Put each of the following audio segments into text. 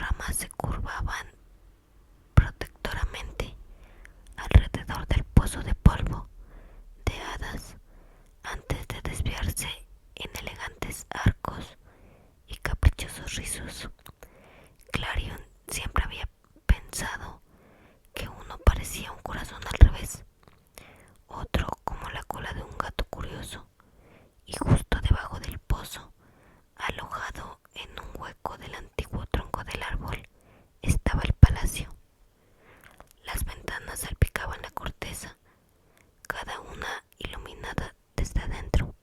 ramas se curvaban protectoramente alrededor del pozo de polvo de hadas antes de desviarse en elegantes arcos y caprichosos rizos. Clarion siempre había pensado que uno parecía un corazón al revés, otro como la cola de un gato curioso, y justo debajo del pozo, alojado en un hueco del antiguo tronco del árbol, estaba el palacio. Las ventanas salpicaban la corteza, cada una iluminada desde adentro.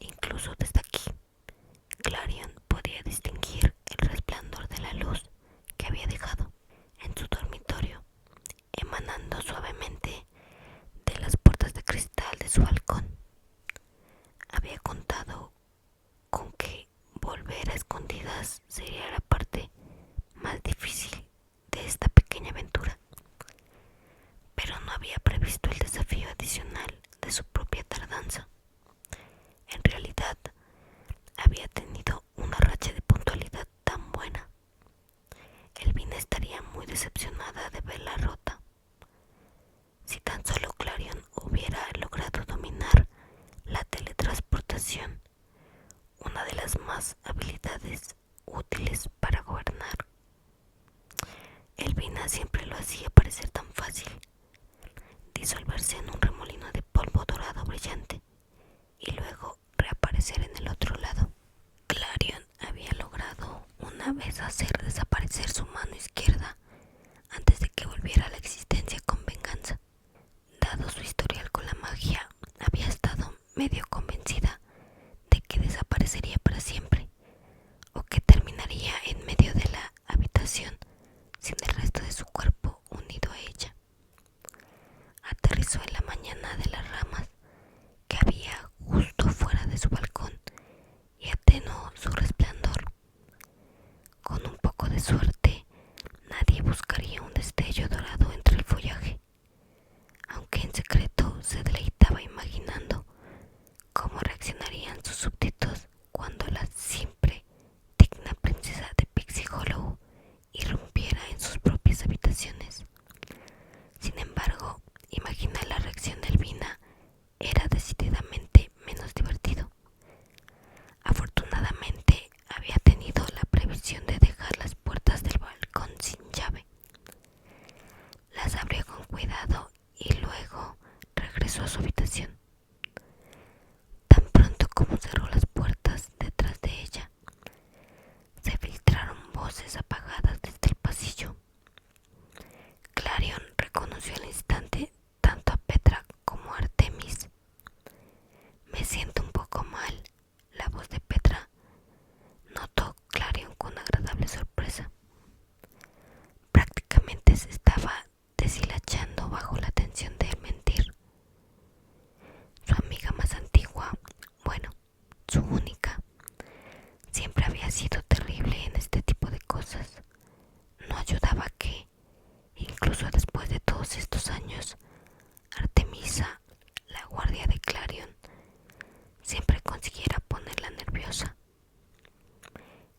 Incluso desde aquí, Clarion podía distinguir el resplandor de la luz que había dejado en su dormitorio, emanando suavemente de las puertas de cristal de su balcón. Había contado con que volver a escondidas sería la parte más difícil de esta pequeña aventura, pero no había previsto el desafío adicional de su propia tardanza. En realidad, había tenido una racha de puntualidad tan buena. Elvina estaría muy decepcionada de verla rota. Si tan solo Clarion hubiera logrado dominar la teletransportación, una de las más habilidades útiles para gobernar. Elvina siempre lo hacía parecer tan fácil, disolverse en un remolino de polvo dorado brillante y luego reaparecer en el otro lado. Clarion había logrado una vez hacer desaparecer su mano izquierda antes de que volviera a la existencia con venganza. Dado su historial con la magia, había estado medio convencida de que desaparecería para siempre, o que terminaría en medio de la habitación sin el resto de su cuerpo unido a ella. Aterrizó en la mañana de las ramas que había justo fuera de su balcón y atenuó su resplandor. Con un poco de suerte, nadie buscaría un destello dorado entre el follaje, aunque en secreto se deleitaba imaginando cómo reaccionarían sus súbditos cuando la siempre digna princesa de Pixie Hollow irrumpiera en sus propias habitaciones. Sin embargo, imaginar la reacción de Elvina era decididamente menos divertido. Afortunadamente, había tenido la previsión de dejar las puertas del balcón sin llave. Las abrió con cuidado y luego regresó a su habitación. Tan pronto como cerró las puertas detrás de ella, se filtraron voces apagadas desde el pasillo. Clarion reconoció al instante tanto a Petra como a Artemis. Me siento un poco mal, la voz de Petra, notó Clarion con agradable sorpresa. Prácticamente se estaba deshilachando bajo la tensión de mentir. Su amiga más antigua, bueno, su única, siempre había sido terrible en este tipo de cosas. No ayudaba que, incluso después de todos estos años, Artemisa, la guardia de Clarion, siempre consiguiera ponerla nerviosa.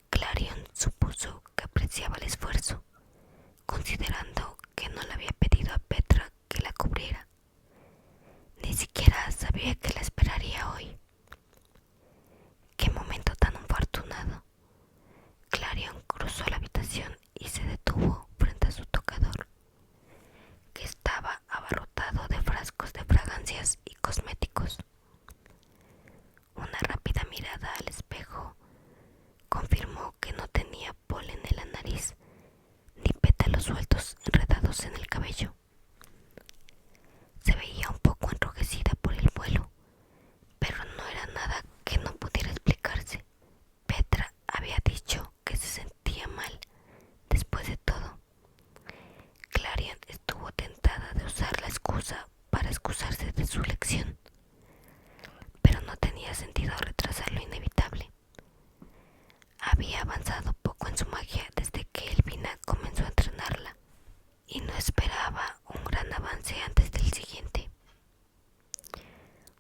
Clarion supuso que apreciaba el esfuerzo, considerando que no le había pedido a Petra que la cubriera. Ni siquiera sabía que la esperaría hoy. ¡Qué momento tan afortunado! Clarion cruzó la habitación y se detuvo frente a su tocador, que estaba abarrotado de frascos de fragancias y cosméticos. Una rápida mirada al espejo confirmó que no tenía polen en la nariz ni pétalos sueltos enredados en el cabello. Se veía un poco enrojecida por el vuelo, pero no era nada que no pudiera explicarse. Petra había dicho que se sentía mal. Después de todo, Clarion estuvo tentada de usar la excusa para excusarse de su lección, pero no tenía sentido retrasar lo inevitable. Había avanzado poco en su magia desde que Elvina comenzó a entrenarla, y no esperaba un gran avance antes del siguiente.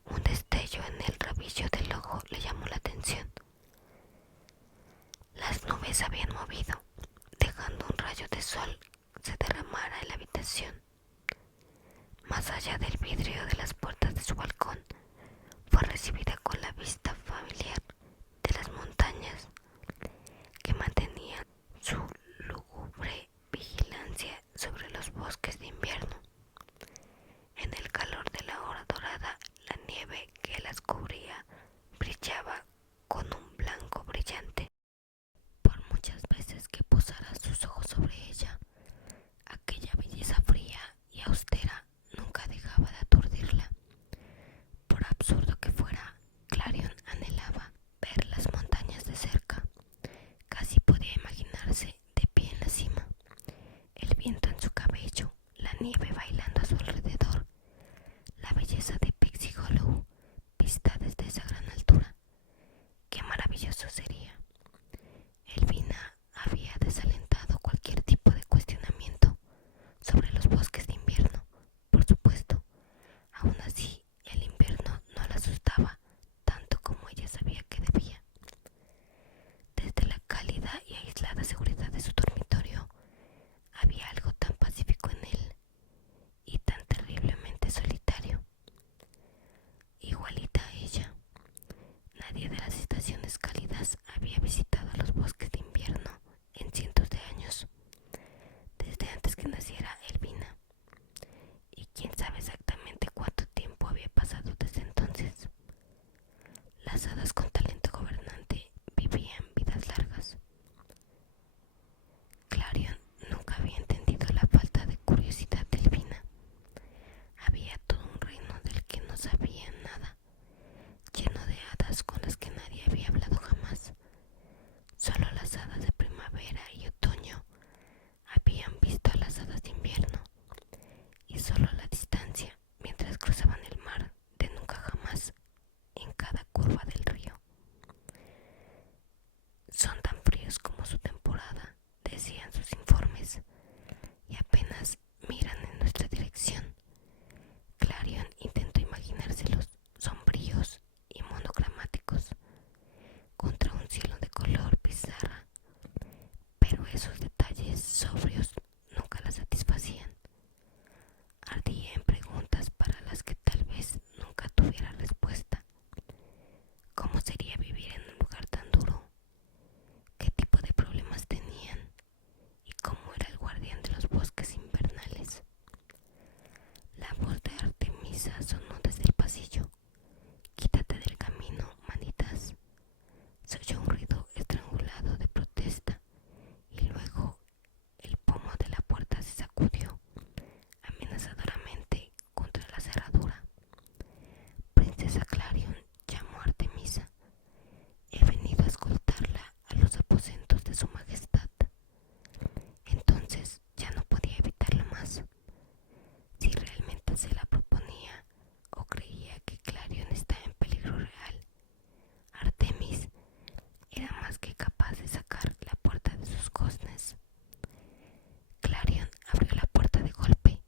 Un destello en el rabillo del ojo le llamó la atención. Las nubes se habían movido rayo de sol se derramara en la habitación. Más allá del vidrio de las puertas de su balcón, fue recibida con la vista familiar de las montañas que mantenían su lúgubre vigilancia sobre los bosques de invierno. En el calor de la hora dorada, la nieve que las cubría brillaba con un blanco brillante. Por muchas veces que posara sus ojos sobre ella, aquella belleza fría y austera nunca dejaba de aturdirla. Por absurdo que fuera, Clarion anhelaba ver las montañas de cerca. Casi podía imaginarse de pie en la cima, el viento en su cabello, la nieve bailando a su alrededor, la belleza de Pixie Hollow vista desde esa gran altura. ¡Qué maravilloso sería! Elvina había desalentado cualquier tipo de cuestionamiento sobre los bosques de invierno, por supuesto. Aún así, el invierno no la asustaba tanto como ella sabía que debía. Desde la cálida y aislada seguridad de su dormitorio, había algo tan pacífico en él y tan terriblemente solitario. Igualita a ella, nadie de las estaciones cálidas había visitado los bosques de invierno en cientos de años, desde antes que naciera Elvina, y quién sabe exactamente cuánto tiempo había pasado desde entonces. Las hadas con talento gobernante vivían vidas largas. Clarion nunca había entendido la falta de curiosidad de Elvina. Había todo un reino del que no sabía nada, lleno de hadas con las que nadie había hablado jamás. Solo las hadas de primavera y otoño habían visto a las hadas de invierno, y solo a la distancia, mientras cruzaban el mar de nunca jamás en cada curva del río. Son tan fríos como su temporada, decían sus informes, y apenas miran en nuestra dirección. Clarion intentó imaginárselos sombríos y monocromáticos, contra un cielo de color pizarra, pero esos detalles sobrios nunca la satisfacían. Ardía en preguntas para las que tal vez nunca tuviera respuesta. ¿Cómo sería vivir en un lugar tan duro? ¿Qué tipo de problemas tenían? ¿Y cómo era el guardián de los bosques invernales? La voz de Artemisa sonó desde el pasillo. «Quítate del camino, manitas». Se oyó un ruido estrangulado de protesta, y luego el pomo de la puerta se sacudió amenazadoramente contra la cerradura. «Princesa Clarion», llamó Artemisa. «He venido a escoltarla a los aposentos de su majestad». Entonces ya no podía evitarlo más. Si realmente se la proponía o creía que Clarion estaba en peligro real, Artemis era más que capaz de sacar la puerta de sus goznes. Clarion abrió la puerta de golpe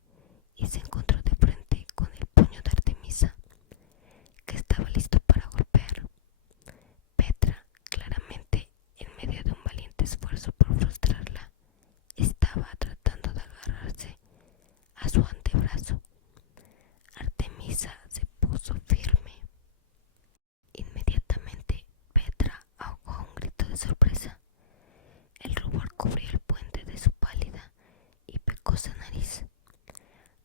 y se encontró de frente con el puño de Artemisa, que estaba listo para golpear. Petra, claramente en medio de un valiente esfuerzo por frustrarla, estaba tratando de agarrarse a su antebrazo. Artemisa se puso firme. Inmediatamente Petra ahogó un grito de sorpresa. El rubor cubrió el puente de su pálida y pecosa nariz.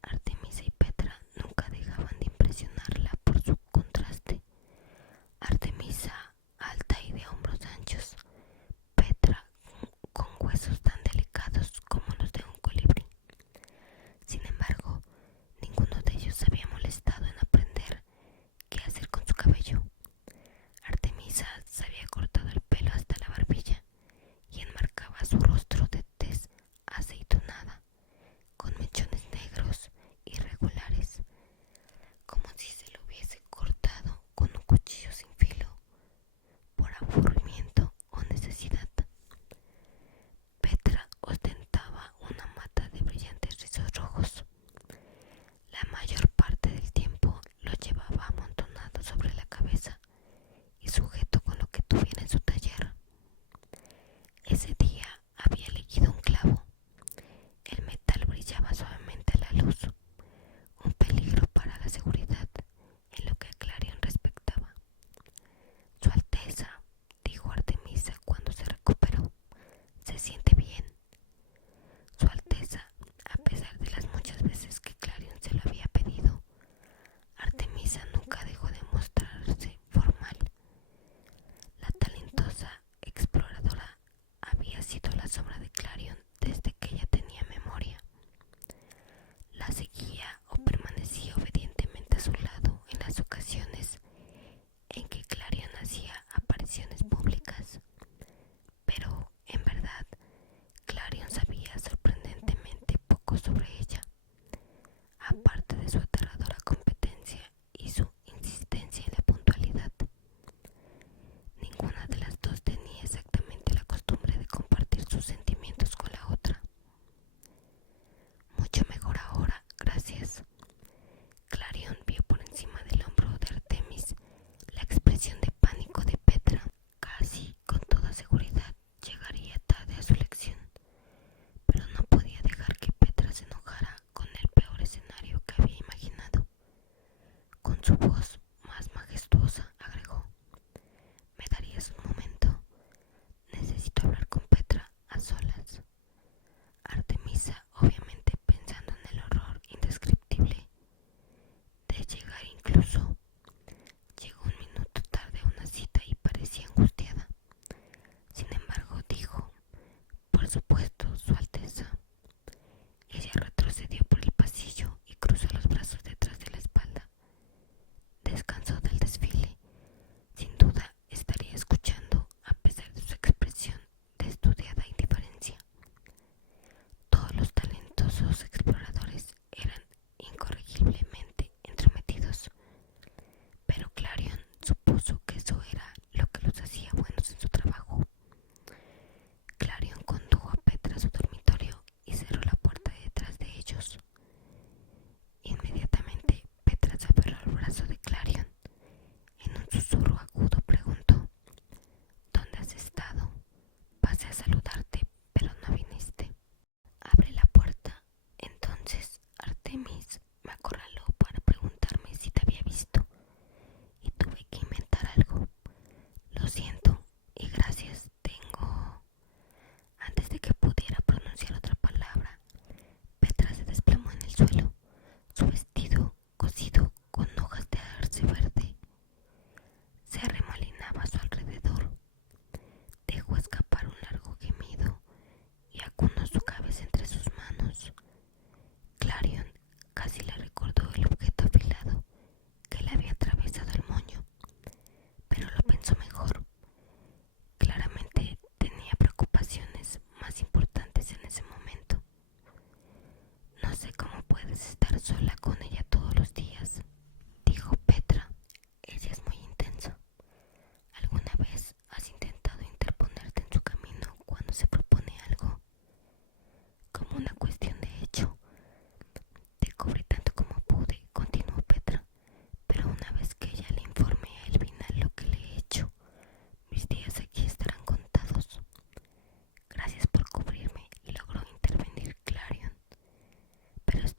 Artemisa y Petra nunca dejaban de impresionarla por su contraste. Artemisa, alta y de hombros anchos; Petra, con huesos tan delicados como los de un colibrí. Sin embargo, ninguno de ellos se había molestado en aprender qué hacer con su cabello. Artemisa se había cortado el pelo hasta la barbilla y enmarcaba su rostro de tez aceitunada, con mechones negros irregulares, como si se lo hubiese cortado con un cuchillo sin filo, por aburrimiento o necesidad. Petra ostentaba una mata de brillantes rizos rojos. La mayor parte del tiempo lo llevaba amontonado sobre la cabeza y sujeto con lo que tuviera en su taller. Ese día había elegido un clavo,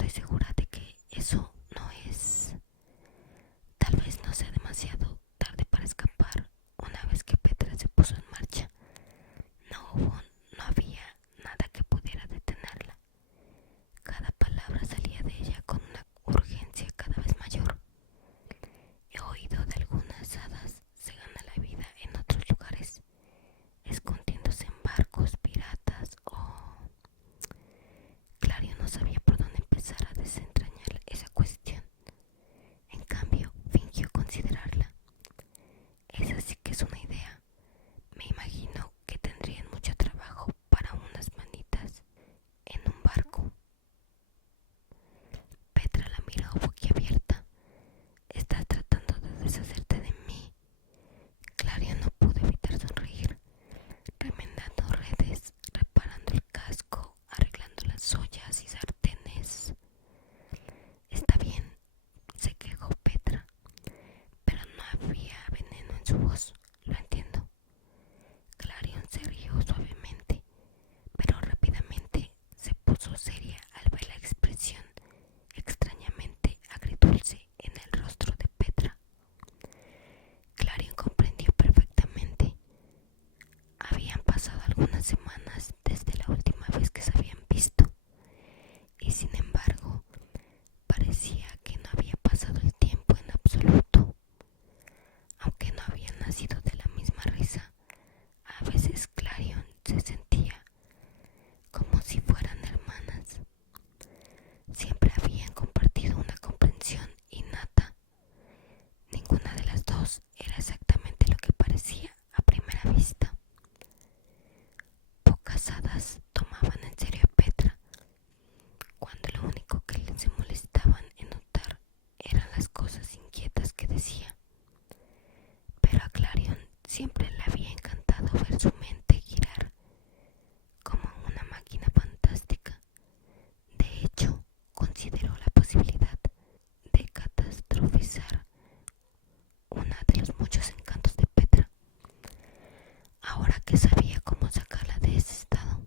estoy segura de que eso no es. Tal vez no sea demasiado tarde para escapar. Una vez que Petra se puso en marcha, no había nada que pudiera detenerla. Cada palabra salía de ella con una urgencia cada vez mayor. He oído de algunas hadas se gana la vida en otros lugares, escondiéndose en barcos piratas o... Clario no sabía por dónde empezar a desentrañar esa cuestión. En cambio, fingió considerarla. Esa sí que es una idea. Me imagino que tendrían mucho trabajo para unas manitas en un barco. Petra la miró boquiabierta. ¿Estás tratando de deshacerte de mí? Clario no pudo evitar sonreír, remendando redes, reparando el casco, arreglando las ollas y sartenes. Está bien, se quejó Petra, pero no había veneno en su voz. Lo entiendo. Clarion se rió suavemente, pero rápidamente se puso seria al ver la expresión extrañamente agridulce en el rostro de Petra. Clarion comprendió perfectamente. Habían pasado algunas semanas desde la última vez que se habían visto, y sin embargo parecía que no había pasado el tiempo en absoluto. Aunque no habían nacido de la misma risa, a veces Clarion se sentía como si fueran hermanas. Siempre habían compartido una comprensión innata. Ninguna de las dos era exactamente lo que parecía a primera vista. Pocas hadas tomaban en serio a Petra, cuando lo único que se molestaban en notar eran las cosas inquietas que decía. Pero a Clarion siempre le había encantado ver su mente girar como una máquina fantástica. De hecho, consideró la posibilidad de catastrofizar uno de los muchos encantos de Petra. Ahora que sabía cómo sacarla de ese estado,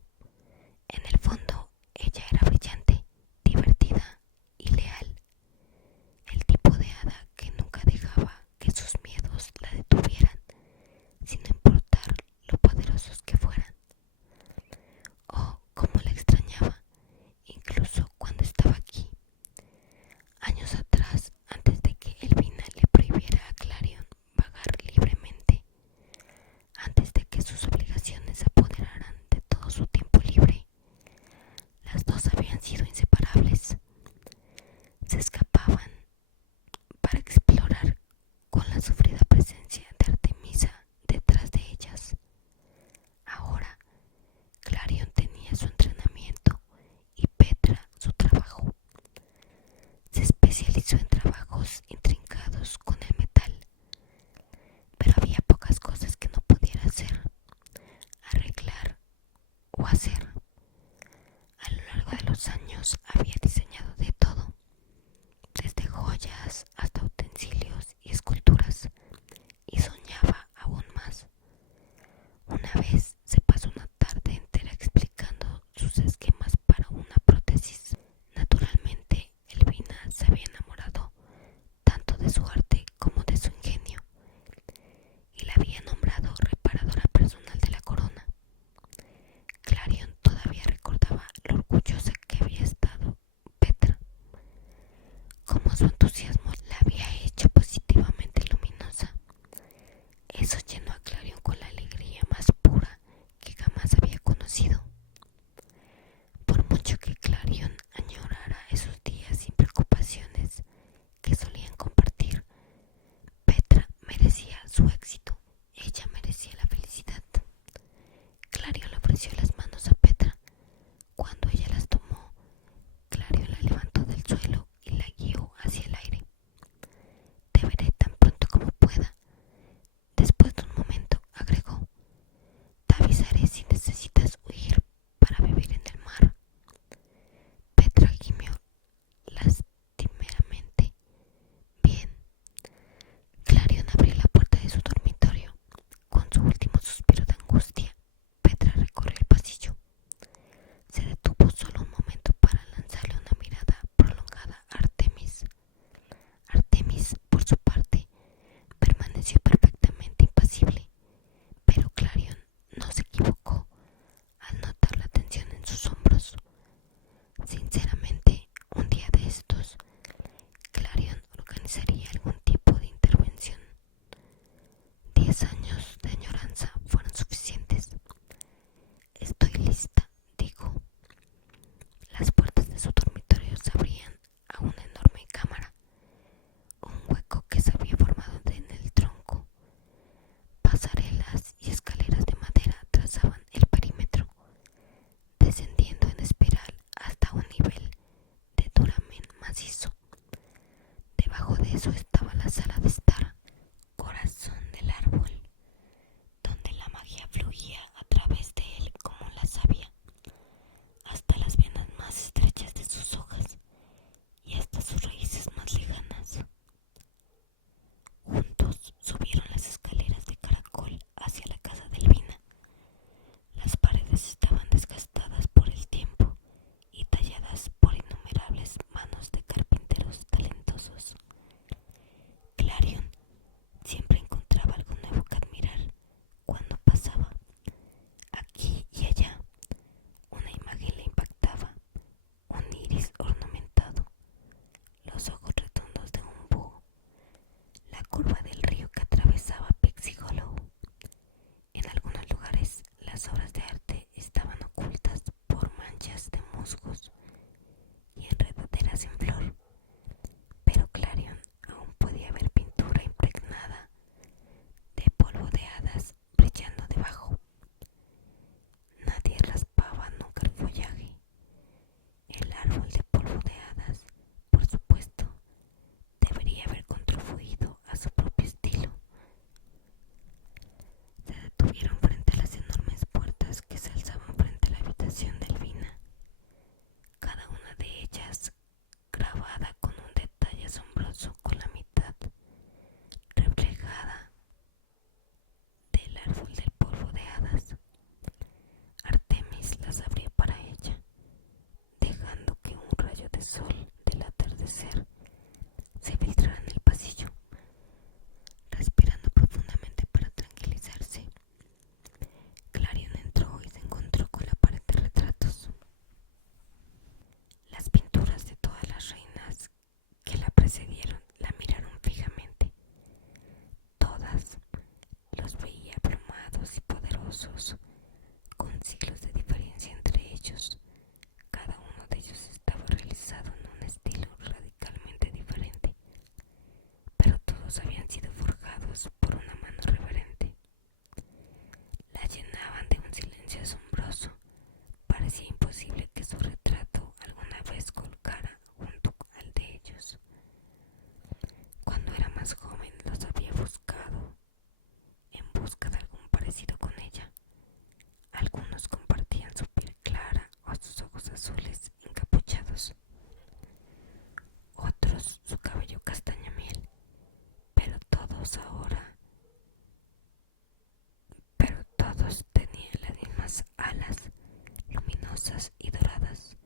luminosas y doradas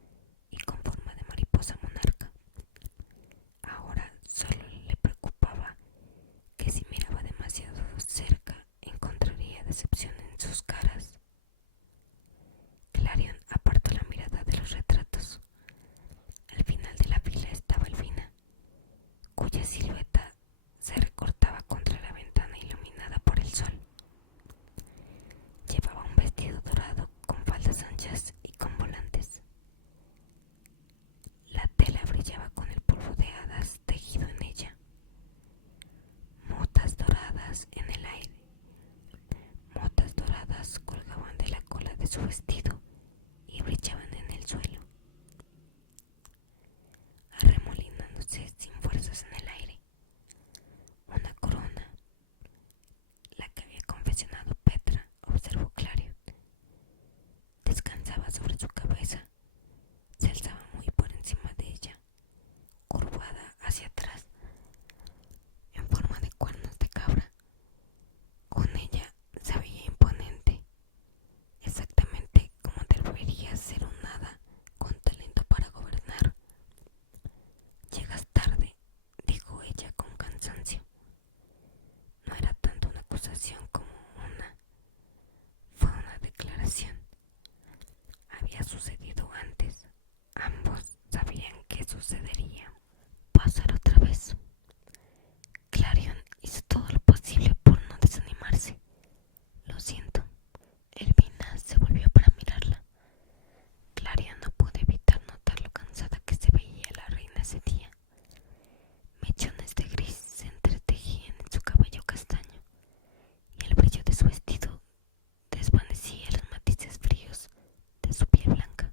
y con forma de mariposa monarca. Ahora solo le preocupaba que si miraba demasiado cerca encontraría decepción en sus caras. Clarion apartó la mirada de los retratos. Al final de la fila estaba Elvina, cuya silueta se recortaba contra la ventana iluminada por el sol. Llevaba un vestido dorado con faldas anchas y con volantes. La tela brillaba con el polvo de hadas tejido en ella. Motas doradas en el aire. Motas doradas colgaban de la cola de su vestido y brillaban en el suelo, arremolinándose sin fuerzas en el aire. Una corona, la que había confeccionado Petra, observó Clarion, descansaba sobre su cabeza. Se alzaba muy por encima de ella, curvada hacia atrás, en forma de cuernos de cabra. Con ella se veía imponente, exactamente como debería ser un hada con talento para gobernar. Llegas tarde, dijo ella con cansancio. No era tanto una acusación como fue una declaración. Había sucedido antes. Ambos sabían que sucedería. Pasar otra vez. Clarion hizo todo lo posible por no desanimarse. Lo siento. Elvina se volvió para mirarla. Clarion no pudo evitar notar lo cansada que se veía la reina ese día. Mechones de gris se entretejían en su cabello castaño y el brillo de su vestido desvanecía los matices fríos de su piel blanca.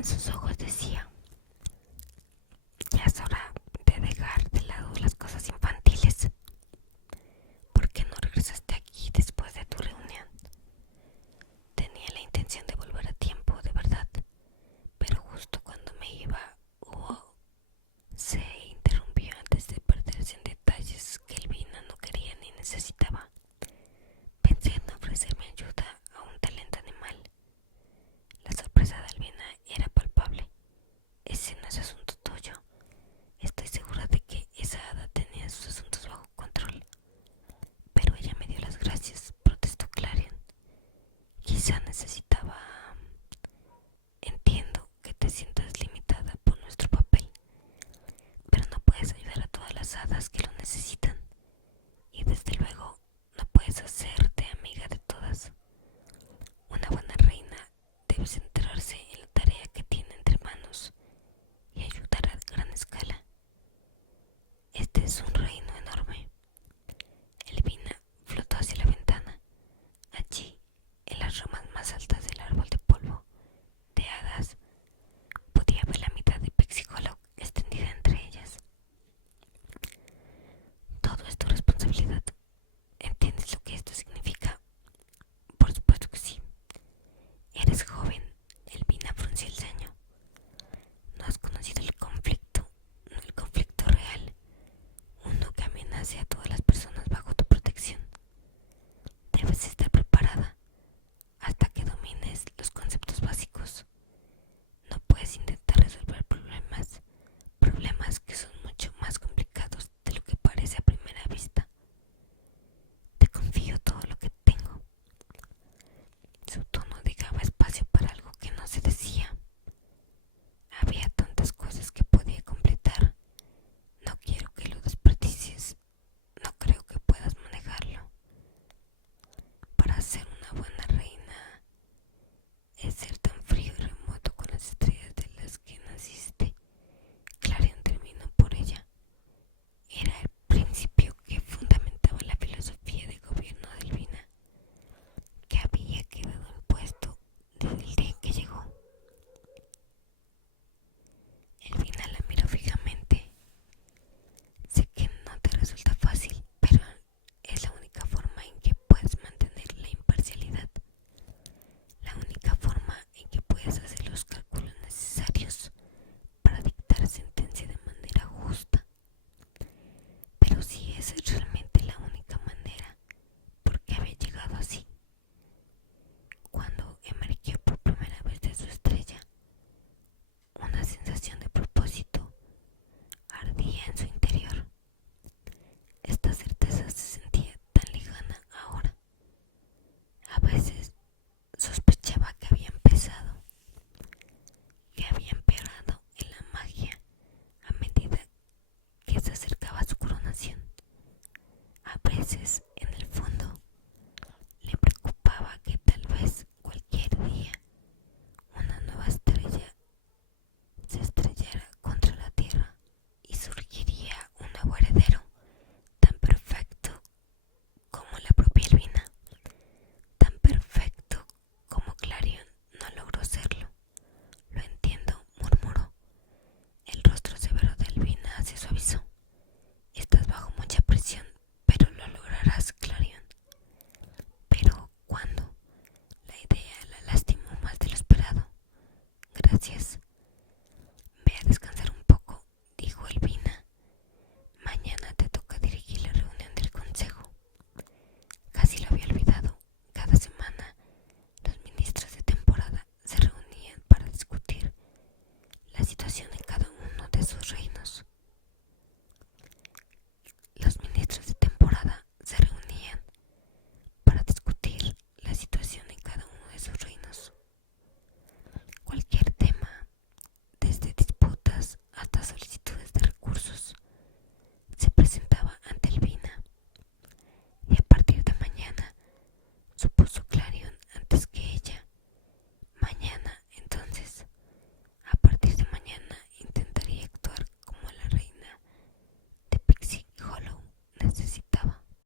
en sus ojos decía: ya es hora de dejar de lado las cosas infantiles. ¿Por qué no regresaste aquí después de tu reunión? Tenía la intención de volver a tiempo, de verdad, pero justo cuando me iba, Hugo se interrumpió antes de perderse en detalles que Elvina no quería ni necesitaba. Pensé en ofrecerme ayuda a un talento animal. La sorpresa de Elvina era palpable. Ese no es asunto tuyo. Estoy segura de que esa hada tenía sus asuntos bajo control. Pero ella me dio las gracias, protestó Clarion. Quizá necesitaba... Entiendo que te sientas limitada por nuestro papel, pero no puedes ayudar a todas las hadas que lo necesitan. Y desde luego no puedes hacerte amiga de todas. Una buena reina debe centrarse en la tarea que tiene entre manos y ayudar a gran escala. Este es un reino enorme. Elvina flotó hacia la ventana. Allí, en las ramas más altas del árbol de polvo de hadas, podía ver la mitad de Pixie Hollow extendida entre ellas. Todo es tu responsabilidad. ¿Entiendes lo que esto significa? Por supuesto que sí. Eres joven. Elvina frunció el ceño. No has conocido el conflicto, no el conflicto real, uno que amenace a todas las personas bajo tu protección. Debes estar preparada hasta que domines los conceptos básicos. No puedes intentar resolver problemas que son mucho más complicados de lo que parece a primera vista. Te confío todo lo que tengo. Su tono dejaba espacio para algo que no se decía. Había tantas cosas que podía completar. No quiero que lo desperdicies. No creo que puedas manejarlo. Para ser una buena reina es ser tan frío y remoto con las estrellas de las que naciste. Clarion terminó por ella. Era el principio que fundamentaba la filosofía de gobierno de Elvina, que había quedado impuesto desde el día que llegó. Elvina la miró fijamente. Sé que no te resulta fácil, pero es la única forma en que puedes mantener la imparcialidad. La única forma en que puedes hacer los cálculos necesarios para dictar sentencia de manera justa. Pero si esa es realmente la única manera, ¿por qué había llegado así? Cuando emergió por primera vez de su estrella, una sensación de propósito ardía en su interior. Esta certeza se sentía tan lejana ahora. A veces sospechaba que había empezado, que había empeorado en la magia a medida que se acercaba